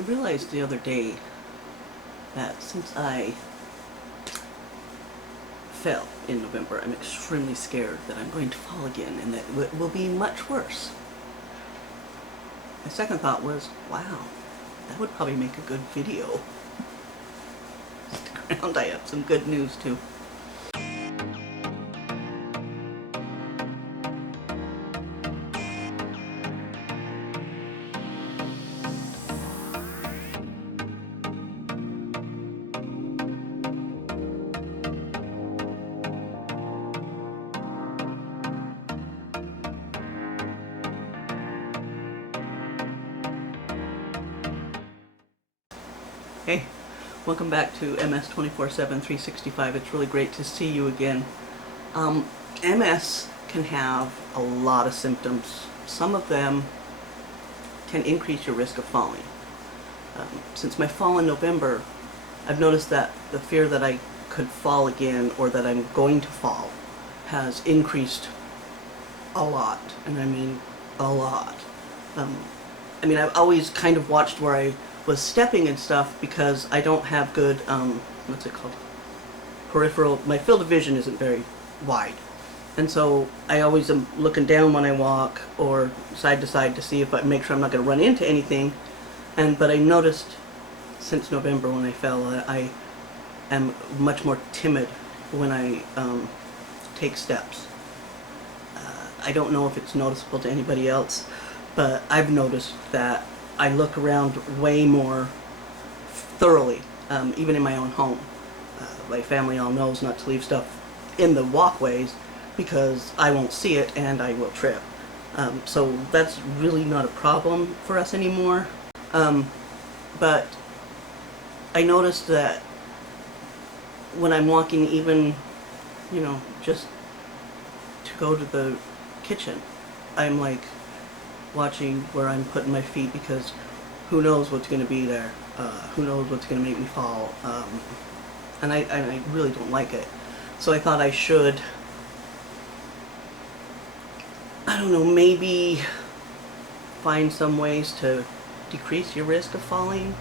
I realized the other day that since I fell in November, I'm extremely scared that I'm going to fall again and that it will be much worse. My second thought was, wow, that would probably make a good video. Stick around, I have some good news too. Hey, welcome back to MS 24/7 365. It's really great to see you again. MS can have a lot of symptoms. Some of them can increase your risk of falling. Since my fall in November, I've noticed that the fear that I could fall again or that I'm going to fall has increased a lot, and I mean a lot. I've always kind of watched where I was stepping and stuff because I don't have good, what's it called? Peripheral, my field of vision isn't very wide. And so I always am looking down when I walk or side to side to see if I make sure I'm not going to run into anything. But I noticed since November when I fell that I am much more timid when I take steps. I don't know if it's noticeable to anybody else, but I've noticed that I look around way more thoroughly, even in my own home. My family all knows not to leave stuff in the walkways because I won't see it and I will trip. So that's really not a problem for us anymore. But I noticed that when I'm walking, even, just to go to the kitchen, I'm like watching where I'm putting my feet because who knows what's going to be there, who knows what's going to make me fall, and I really don't like it. So I thought I should, maybe find some ways to decrease your risk of falling.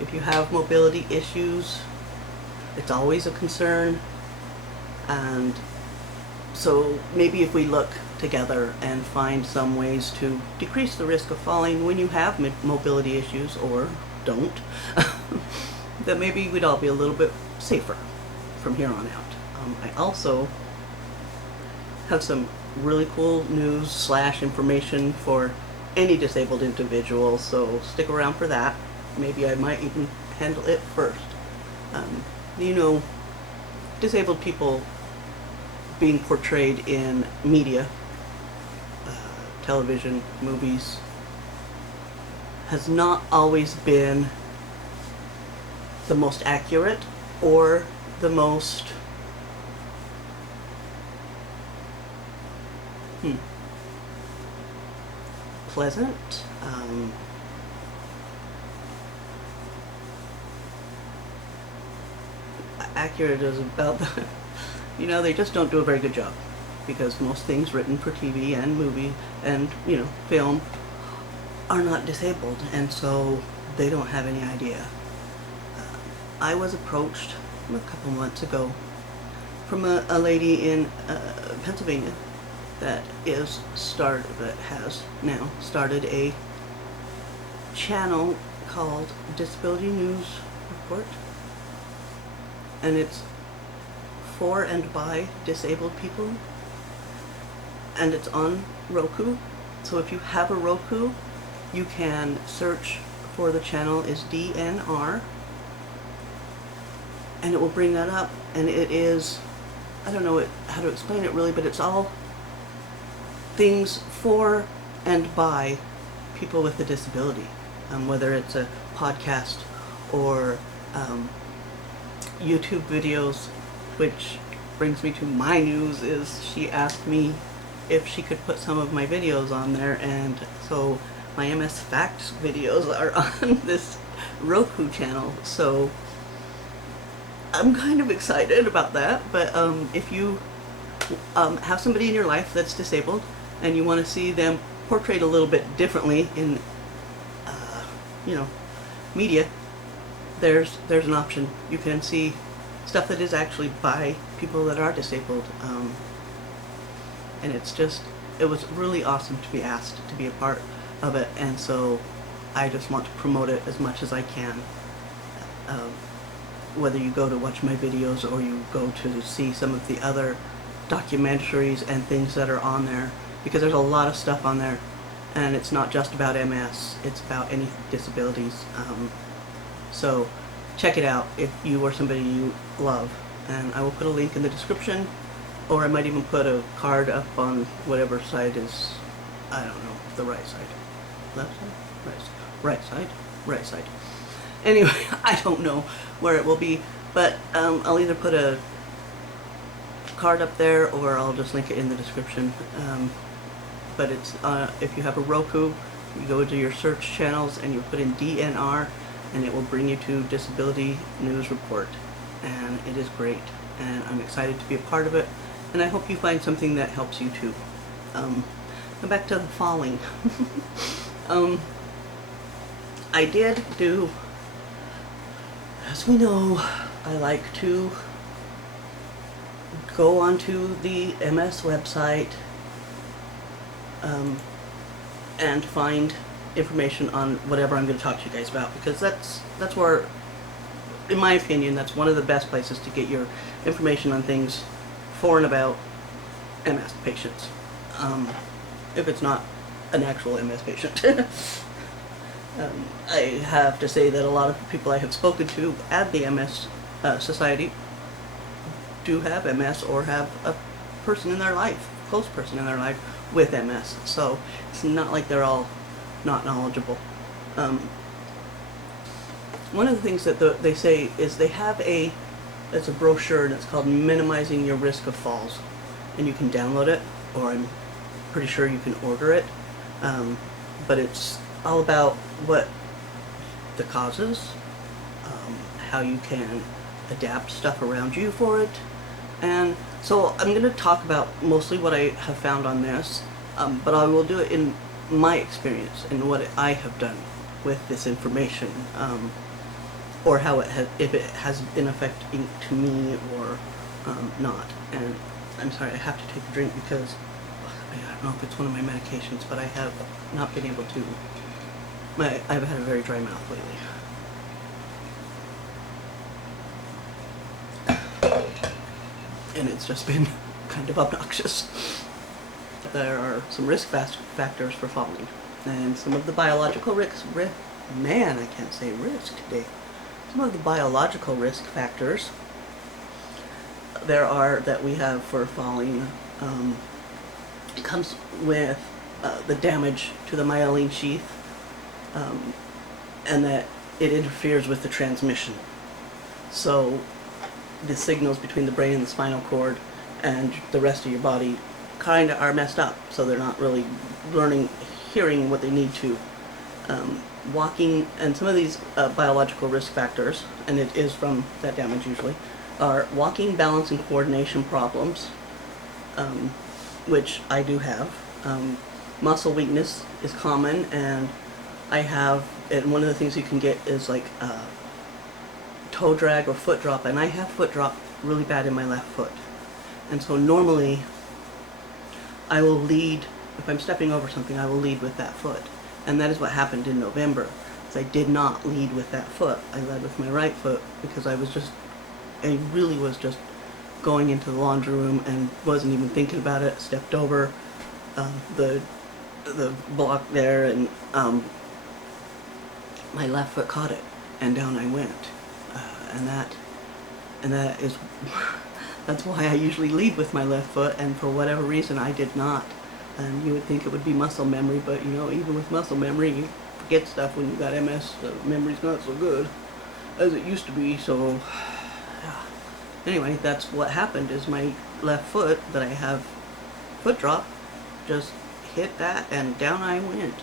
If you have mobility issues, it's always a concern, and so maybe if we look together and find some ways to decrease the risk of falling when you have mobility issues or don't, that maybe we'd all be a little bit safer from here on out. I also have some really cool news / information for any disabled individual, so stick around for that. Maybe I might even handle it first. Disabled people being portrayed in media, television, movies, has not always been the most accurate or the most pleasant. Accurate is about the they just don't do a very good job, because most things written for TV and movie and film are not disabled, and so they don't have any idea. I was approached a couple months ago from a lady in Pennsylvania that has now started a channel called Disability News Report, and it's for and by disabled people, and it's on ROKU. So if you have a ROKU, you can search for the channel is DNR, and it will bring that up. And it is, I don't know how to explain it really, but it's all things for and by people with a disability, whether it's a podcast or YouTube videos. Which brings me to my news, is she asked me if she could put some of my videos on there, and so my MS Facts videos are on this ROKU channel, so I'm kind of excited about that. But if you have somebody in your life that's disabled and you want to see them portrayed a little bit differently in you know, media, there's an option. You can see stuff that is actually by people that are disabled, and it was really awesome to be asked to be a part of it, and so I just want to promote it as much as I can. Whether you go to watch my videos or you go to see some of the other documentaries and things that are on there, because there's a lot of stuff on there, and it's not just about MS, it's about any disabilities. So check it out if you or somebody you love, and I will put a link in the description, or I might even put a card up on whatever side is, I don't know, the right side, left side, right side. Anyway, I don't know where it will be, but I'll either put a card up there or I'll just link it in the description. But it's if you have a Roku, you go to your search channels and you put in DNR, and it will bring you to Disability News Report, and it is great, and I'm excited to be a part of it, and I hope you find something that helps you too. Now back to the falling. I did do, as we know, I like to go onto the MS website and find information on whatever I'm going to talk to you guys about, because that's where, in my opinion, that's one of the best places to get your information on things for and about MS patients, if it's not an actual MS patient. I have to say that a lot of people I have spoken to at the MS Society do have MS or have a person in their life, close person in their life with MS, so it's not like they're all not knowledgeable. One of the things that they say is they have it's a brochure, and it's called Minimizing Your Risk of Falls, and you can download it, or I'm pretty sure you can order it, but it's all about what the causes, how you can adapt stuff around you for it, and so I'm going to talk about mostly what I have found on this, but I will do it in my experience and what I have done with this information, or how if it has been affecting to me or not. And I'm sorry, I have to take a drink because I don't know if it's one of my medications, but I have not been able to. I've had a very dry mouth lately, and it's just been kind of obnoxious. There are some risk factors for falling, and some of the biological man, I can't say risk today. Some of the biological risk factors that we have for falling, it comes with the damage to the myelin sheath, and that it interferes with the transmission. So the signals between the brain and the spinal cord and the rest of your body kind of are messed up, so they're not really hearing what they need to. Walking, and some of these biological risk factors, and it is from that damage usually, are walking, balance, and coordination problems, which I do have. Muscle weakness is common, and I have, and one of the things you can get is like toe drag or foot drop, and I have foot drop really bad in my left foot. And so normally I will lead, if I'm stepping over something, I will lead with that foot. And that is what happened in November, is I did not lead with that foot. I led with my right foot because I really was just going into the laundry room and wasn't even thinking about it. Stepped over the block there, and my left foot caught it, and down I went. And that is that's why I usually lead with my left foot, and for whatever reason I did not. And you would think it would be muscle memory, but you know, even with muscle memory, you forget stuff when you got MS. Memory's not so good as it used to be, so yeah. Anyway, that's what happened, is my left foot that I have foot drop just hit that, and down I went.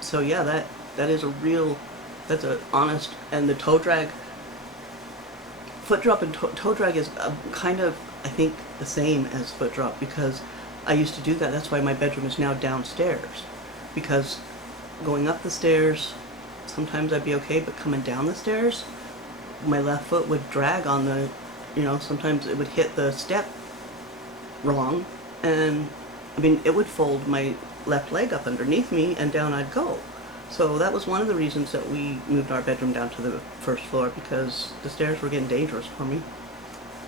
So yeah, that is that's a honest, and the toe drag, foot drop and toe drag is kind of, I think, the same as foot drop, because I used to do that. That's why my bedroom is now downstairs, because going up the stairs, sometimes I'd be okay, but coming down the stairs, my left foot would drag on the, sometimes it would hit the step wrong, and I mean, it would fold my left leg up underneath me and down I'd go. So that was one of the reasons that we moved our bedroom down to the first floor, because the stairs were getting dangerous for me,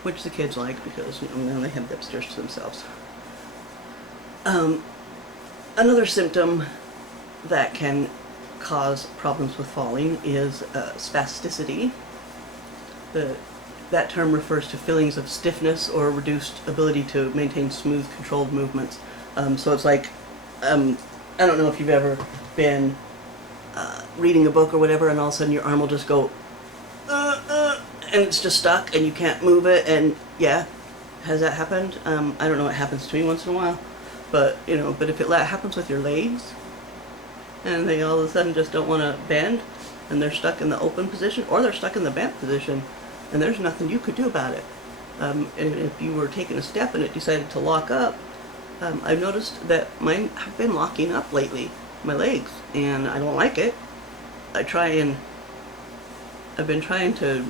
which the kids like because now they have the upstairs to themselves. Another symptom that can cause problems with falling is spasticity. That term refers to feelings of stiffness or reduced ability to maintain smooth, controlled movements. So it's like, I don't know if you've ever been reading a book or whatever, and all of a sudden your arm will just go, and it's just stuck, and you can't move it. And yeah, has that happened? I don't know. It happens to me once in a while, but if it happens with your legs, and they all of a sudden just don't want to bend, and they're stuck in the open position, or they're stuck in the bent position, and there's nothing you could do about it. And if you were taking a step and it decided to lock up, I've noticed that mine have been locking up lately, my legs, and I don't like it. I've been trying to,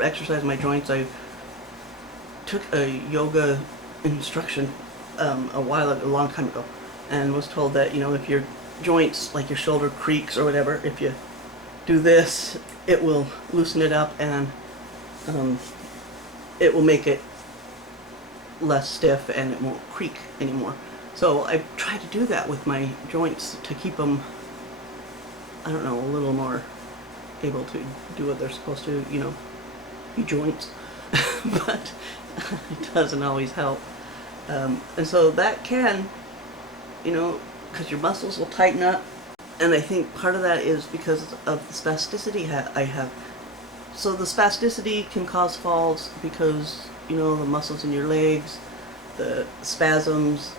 exercise my joints. I took a yoga instruction a long time ago, and was told that, if your joints, like your shoulder creaks or whatever, if you do this, it will loosen it up, and it will make it less stiff, and it won't creak anymore. So I try to do that with my joints to keep them, a little more able to do what they're supposed to, be joints. But it doesn't always help. And so that can, because your muscles will tighten up. And I think part of that is because of the spasticity I have. So the spasticity can cause falls because, the muscles in your legs, the spasms,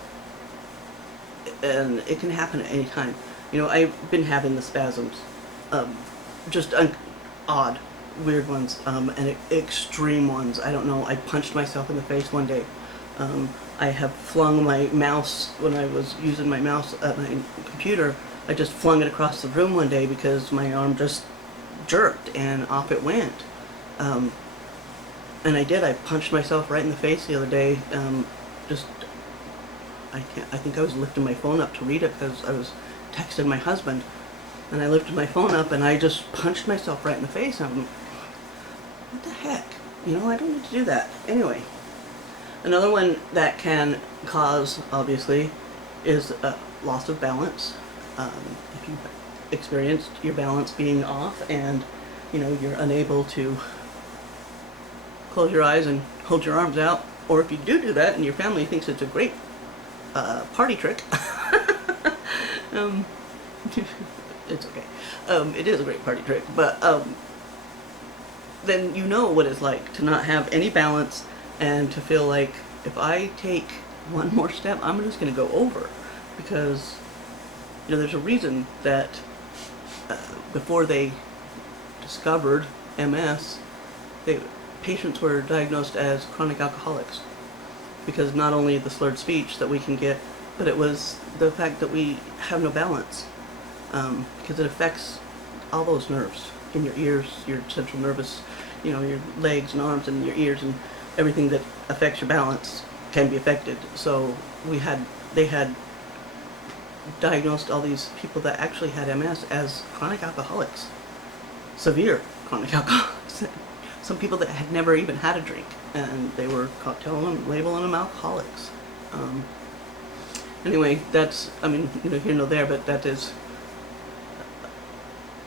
and it can happen at any time. I've been having the spasms, just odd, weird ones, and extreme ones. I don't know. I punched myself in the face one day. I have flung my mouse, when I was using my mouse at my computer, I just flung it across the room one day because my arm just jerked and off it went. And I punched myself right in the face the other day. I think I was lifting my phone up to read it because I was texting my husband, and I lifted my phone up and I just punched myself right in the face. I'm, what the heck? I don't need to do that. Anyway, another one that can cause, obviously, is loss of balance. If you've experienced your balance being off and, you're unable to close your eyes and hold your arms out, or if you do that and your family thinks it's a great party trick, it's okay. It is a great party trick, but then you know what it's like to not have any balance and to feel like if I take one more step, I'm just going to go over, because there's a reason that before they discovered MS, patients were diagnosed as chronic alcoholics, because not only the slurred speech that we can get, but it was the fact that we have no balance, because it affects all those nerves in your ears, your central nervous, your legs and arms and your ears, and everything that affects your balance can be affected. So they had diagnosed all these people that actually had MS as chronic alcoholics, severe chronic alcoholics. Some people that had never even had a drink, and they were labeling them alcoholics. Anyway, that's, here nor there, but that is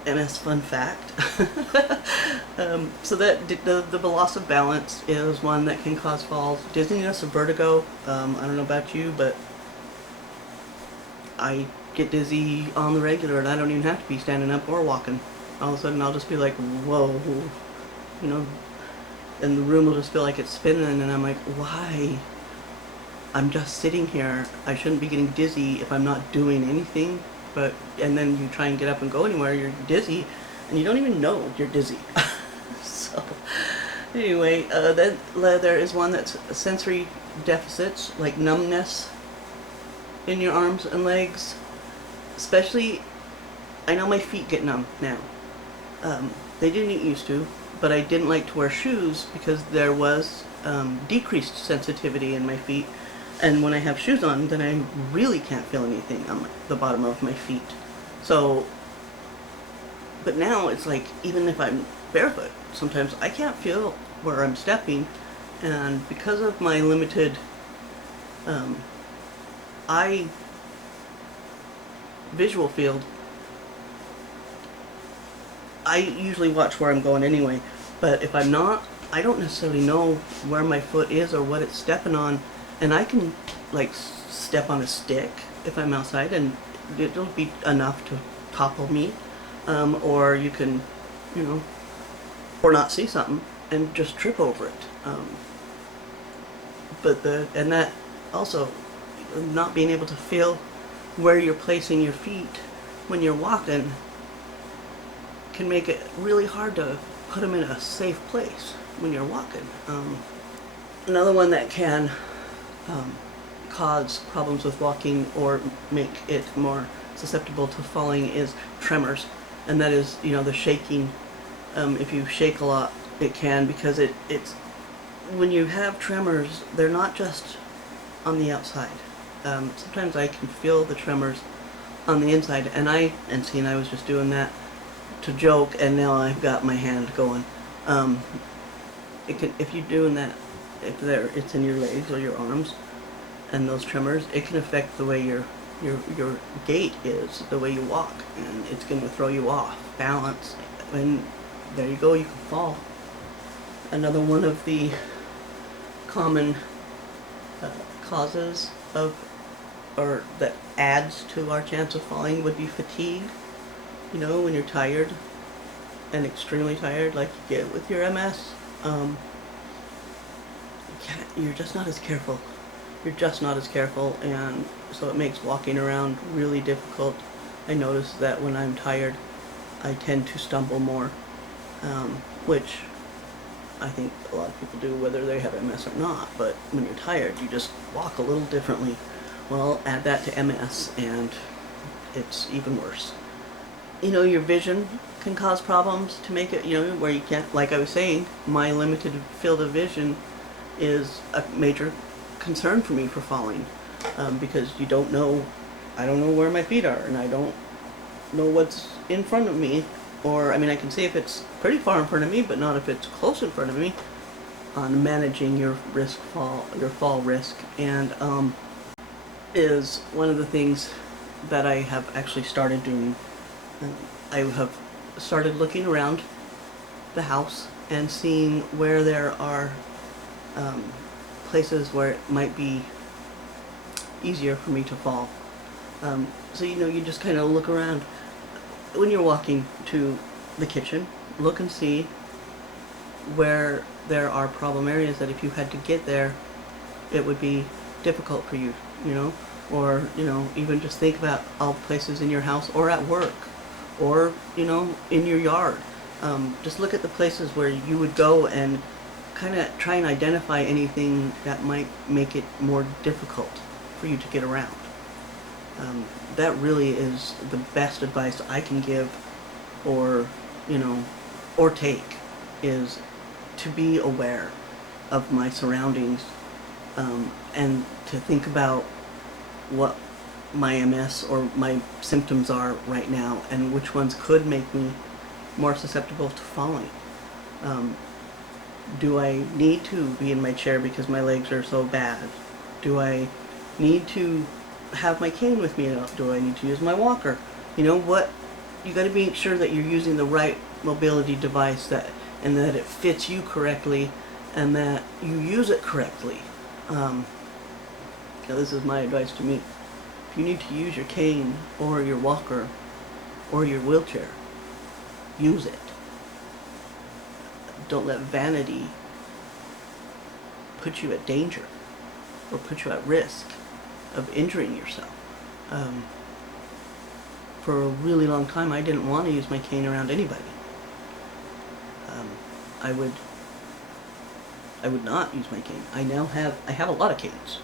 MS fun fact. So that the loss of balance is one that can cause falls. Dizziness or vertigo. I don't know about you, but I get dizzy on the regular, and I don't even have to be standing up or walking. All of a sudden, I'll just be like, whoa, and the room will just feel like it's spinning, and I'm like, why? I'm just sitting here. I shouldn't be getting dizzy if I'm not doing anything. And then you try and get up and go anywhere, you're dizzy, and you don't even know you're dizzy. So, anyway, then there is one that's sensory deficits, like numbness in your arms and legs. especially, I know my feet get numb now. They didn't used to, but I didn't like to wear shoes because there was decreased sensitivity in my feet. And when I have shoes on, then I really can't feel anything on the bottom of my feet. So, but now it's like, even if I'm barefoot, sometimes I can't feel where I'm stepping. And because of my limited eye visual field, I usually watch where I'm going anyway. But if I'm not, I don't necessarily know where my foot is or what it's stepping on. And I can like step on a stick if I'm outside and it'll be enough to topple me. Or you can, you know, or not see something and just trip over it. And that also, not being able to feel where you're placing your feet when you're walking can make it really hard to put them in a safe place when you're walking. Another one that can cause problems with walking or make it more susceptible to falling is tremors, and that is, you know, the shaking. If you shake a lot, it can, because it's when you have tremors, they're not just on the outside. Sometimes I can feel the tremors on the inside, and I was just doing that to joke, and now I've got my hand going. If you're doing that, it's in your legs or your arms, and those tremors, it can affect the way your gait is, the way you walk, and it's going to throw you off balance, and there you go, you can fall. Another one of the common causes or that adds to our chance of falling would be fatigue. You know, when you're tired and extremely tired, like you get with your MS, you're just not as careful. You're just not as careful, and so it makes walking around really difficult. I notice that when I'm tired, I tend to stumble more, which I think a lot of people do, whether they have MS or not. But when you're tired, you just walk a little differently. Well, add that to MS, and it's even worse. You know, your vision can cause problems to make it, you know, where you can't, like I was saying, my limited field of vision is a major concern for me for falling, because I don't know where my feet are, and I don't know what's in front of me. Or, I mean, I can see if it's pretty far in front of me, but not if it's close in front of me, on managing your fall risk. And is one of the things that I have actually started doing. I have started looking around the house and seeing where there are places where it might be easier for me to fall. So, you know, you just kind of look around. When you're walking to the kitchen, look and see where there are problem areas that if you had to get there, it would be difficult for you, you know? Or, you know, even just think about all places in your house or at work or, you know, in your yard. Just look at the places where you would go and kind of try and identify anything that might make it more difficult for you to get around. That really is the best advice I can give, or, you know, or take, is to be aware of my surroundings, and to think about what my MS or my symptoms are right now, and which ones could make me more susceptible to falling. Do I need to be in my chair because my legs are so bad? Do I need to have my cane with me? Do I need to use my walker? You know what? You got to make sure that you're using the right mobility device, and that it fits you correctly, and that you use it correctly. Now this is my advice to me. If you need to use your cane or your walker or your wheelchair, use it. Don't let vanity put you at danger or put you at risk of injuring yourself. For a really long time, I didn't want to use my cane around anybody. I would not use my cane. I have a lot of canes,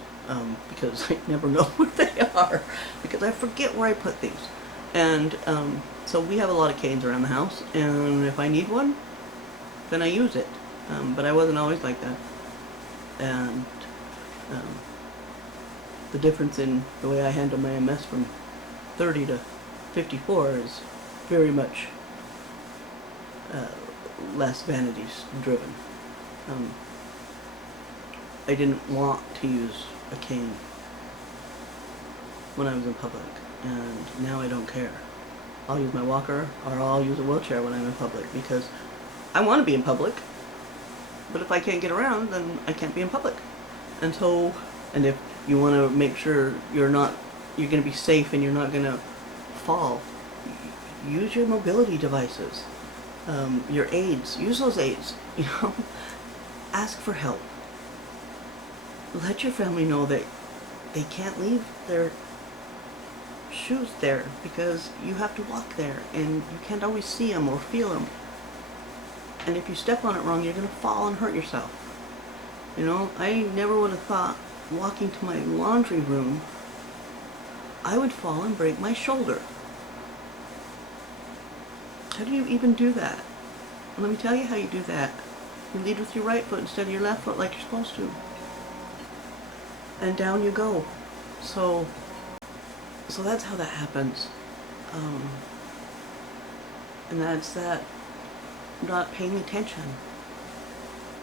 because I never know where they are, because I forget where I put things. And so we have a lot of canes around the house, and if I need one, then I use it. But I wasn't always like that. And the difference in the way I handle my MS from 30 to 54 is very much less vanities driven. I didn't want to use a cane when I was in public, and now I don't care. I'll use my walker, or I'll use a wheelchair when I'm in public, because I want to be in public, but if I can't get around, then I can't be in public. And so, and if you want to make sure you're going to be safe and you're not going to fall, use your mobility devices, your aids, use those aids, you know, ask for help. Let your family know that they can't leave their shoes there because you have to walk there and you can't always see them or feel them. And if you step on it wrong, you're going to fall and hurt yourself. You know, I never would have thought walking to my laundry room I would fall and break my shoulder. How do you even do that? Well, let me tell you how you do that. You lead with your right foot instead of your left foot like you're supposed to. And down you go. So that's how that happens. And that's that not paying attention.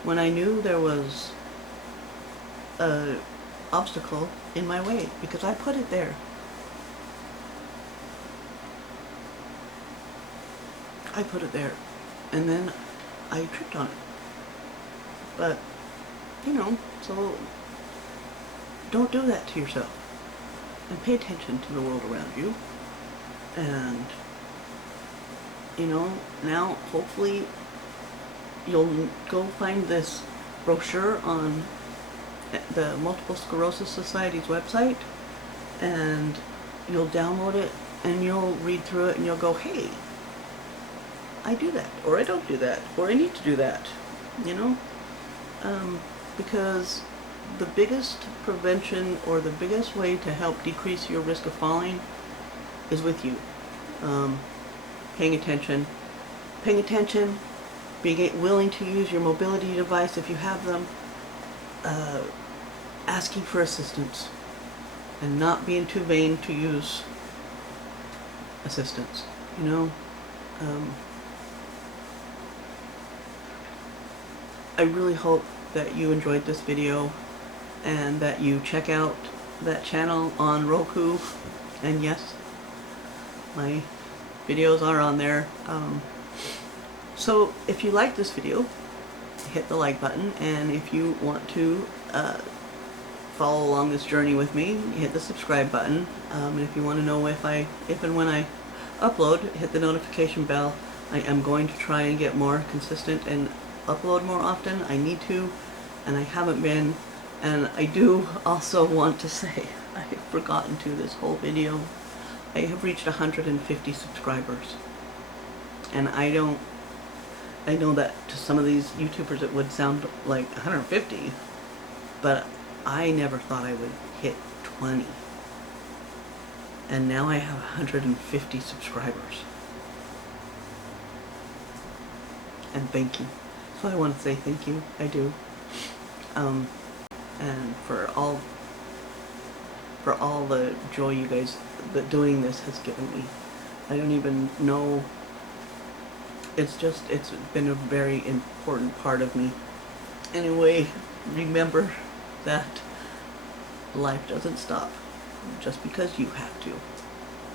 When I knew there was an obstacle in my way, because I put it there. I put it there, and then I tripped on it. But, you know, so don't do that to yourself. And pay attention to the world around you. And, you know, now hopefully you'll go find this brochure on the Multiple Sclerosis Society's website, and you'll download it and you'll read through it and you'll go, hey, I do that, or I don't do that, or I need to do that, you know? Because the biggest prevention or the biggest way to help decrease your risk of falling is with you. Paying attention, being willing to use your mobility device if you have them, asking for assistance, and not being too vain to use assistance, you know? I really hope that you enjoyed this video and that you check out that channel on Roku. And yes, my videos are on there. So if you like this video, hit the like button, and if you want to follow along this journey with me, hit the subscribe button. And if you want to know if and when I upload, hit the notification bell. I am going to try and get more consistent and upload more often. I need to, and I haven't been. And I do also want to say, I have forgotten to this whole video, I have reached 150 subscribers. And I know that to some of these YouTubers it would sound like 150, but I never thought I would hit 20. And now I have 150 subscribers. And thank you. So I want to say thank you. I do. And for all the joy you guys that doing this has given me. I don't even know. It's been a very important part of me. Anyway, remember that life doesn't stop just because you have to.